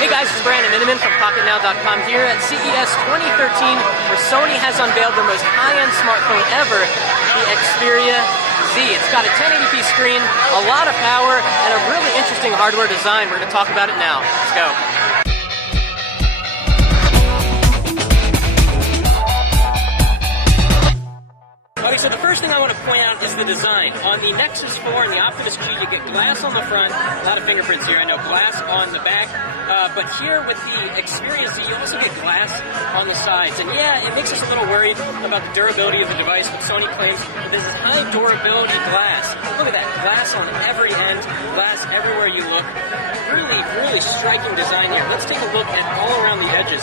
Hey guys, it's Brandon Miniman from PocketNow.com here at CES 2013, where Sony has unveiled their most high-end smartphone ever, the Xperia Z. It's got a 1080p screen, a lot of power, and a really interesting hardware design. We're going to talk about it now. Let's go. Okay, so the first thing I want to point out is the design. On the Nexus 4 and the Optimus G, you get glass on the front, a lot of fingerprints here, I know, glass on the back, but here with the Xperia Z, you also get glass on the sides. And yeah, it makes us a little worried about the durability of the device, but Sony claims that this is high durability glass. Look at that, glass on every end, glass everywhere you look. Really striking design here. Let's take a look at all around the edges.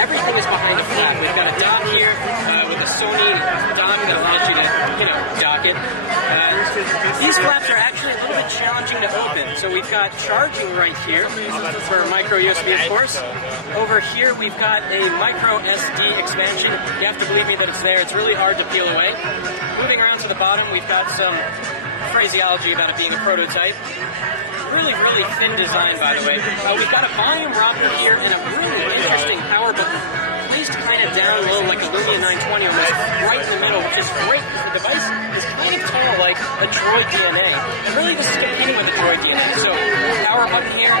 Everything is behind the flap. We've got a dock here with a Sony dock that allows you to, dock it. These flaps are actually a little bit challenging to open. So we've got charging right here for micro USB, of course. Over here we've got a micro SD expansion. You have to believe me that it's there. It's really hard to peel away. Moving around to the bottom, we've got some phraseology about it being a prototype. Really thin design, by the way. We've got a volume rocker here and a really interesting power button placed kind of down low like a Lumia 920 almost, right in the middle, which is great because the device is kind of tall like a Droid DNA. And really this is competing with a Droid DNA. So power button here,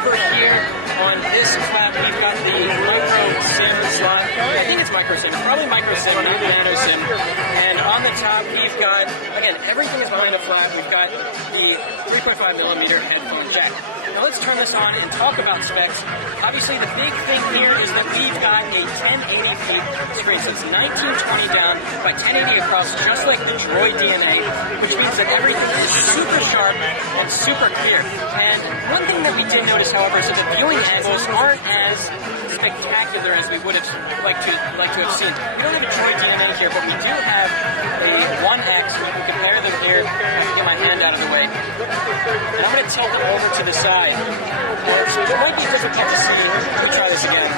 over here on this flap we've got the micro SIM slot. I think it's micro SIM, probably micro SIM, not nano SIM. And on the top we've got, again, everything is behind the flap. We've got the 3.5mm headphone jack. Now let's turn this on and talk about specs. Obviously the big thing here is that we've got a 1080p screen, so it's 1920 down by 1080 across, just like the Droid DNA, which means that everything is super sharp and super clear. And one thing that we did notice, however, is that the viewing angles aren't as spectacular as we would have liked to have seen. We don't have a Droid DNA here, but we do have a 1X. We can compare them here. I can get my hand out of the way. And I'm going to tilt them over to the side. So it might be difficult to see. Let me try this again.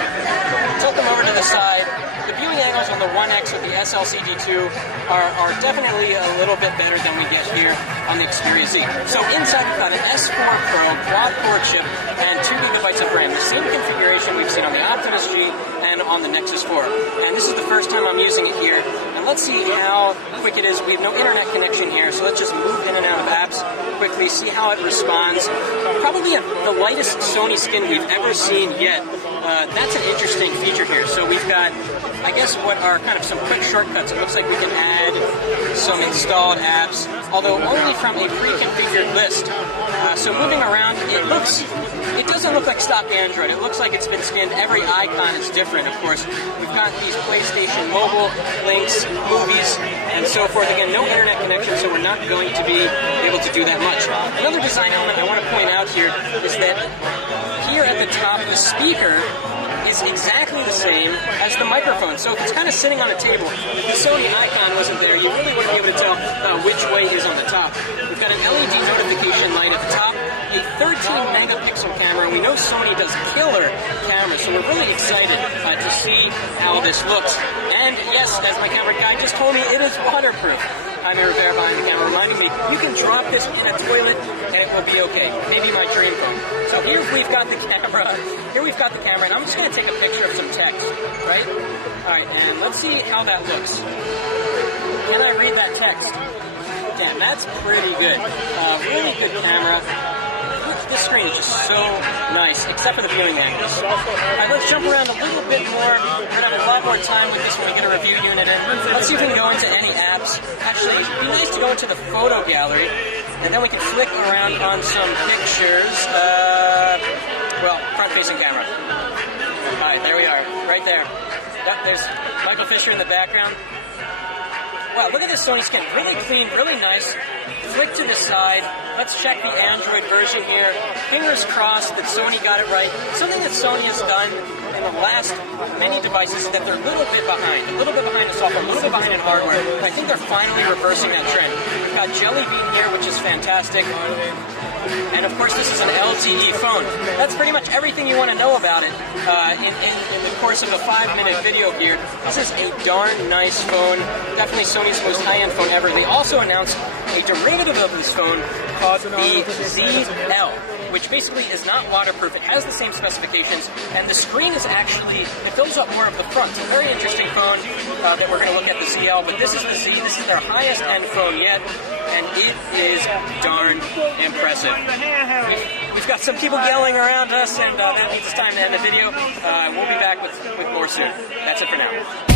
Tilt them over to the side. The viewing angles on the 1X with the SLCD2 are definitely a little bit better than we get here on the Xperia Z. So inside we've got an S4 Pro quad-core chip and 2 GB of RAM. The same configuration we've seen on the Optimus G and on the Nexus 4. And this is the first time I'm using it here. And let's see how quick it is. We have no internet connection here, so let's just move in and out of apps quickly, see how it responds. Probably the lightest Sony skin we've ever seen yet. That's an interesting feature here. So we've got, I guess, what are kind of some quick shortcuts. It looks like we can add some installed apps, although only from a pre-configured list. So moving around, it doesn't look like stock Android. It looks like it's been skinned. Every icon is different, of course. We've got these PlayStation Mobile links, movies, and so forth. Again, no internet connection, so we're not going to be able to do that much. Another design element I want to point out here is that here at the top, the speaker is exactly the same as the microphone. So if it's kind of sitting on a table, if the Sony icon wasn't there, you really wouldn't be able to tell which way is on the top. We've got an LED notification light at the top, a 13-megapixel camera. We know Sony does killer cameras, so we're really excited to see how this looks. And yes, as my camera guy just told me, it is waterproof. I'm a Rivera behind the camera reminding me, you can drop this in a toilet and it will be okay. Maybe my dream phone. So here we've got the camera. And I'm just going to take a picture of some text, right? Alright, and let's see how that looks. Can I read that text? Damn, that's pretty good. Really good camera. This screen is just so nice, except for the viewing angles. Alright, let's jump around a little bit more. We're going to have a lot more time with this when we get a review unit in. Let's see if we can go into any apps. Actually, it'd be nice to go into the photo gallery, and then we can flick around on some pictures. Front-facing camera. Alright, there we are, right there. Yep, there's Michael Fisher in the background. Wow, look at this Sony skin. Really clean, really nice. Flick to the side. Let's check the Android version here. Fingers crossed that Sony got it right. Something that Sony has done in the last many devices is that they're a little bit behind the software, a little bit behind in hardware. And I think they're finally reversing that trend. We've got Jelly Bean here, which is fantastic. And of course, this is an LTE phone. That's pretty much everything you want to know about it in the course of a 5-minute video here. This is a darn nice phone. Definitely Sony's most high-end phone ever. They also announced a derivative of this phone called the ZL, which basically is not waterproof. It has the same specifications, and the screen is actually, it fills up more of the front. It's a very interesting phone that we're going to look at, the ZL, but this is the Z. This is their highest end phone yet, and it is darn impressive. We've got some people yelling around us, and that means it's time to end the video. We'll be back with more soon. That's it for now.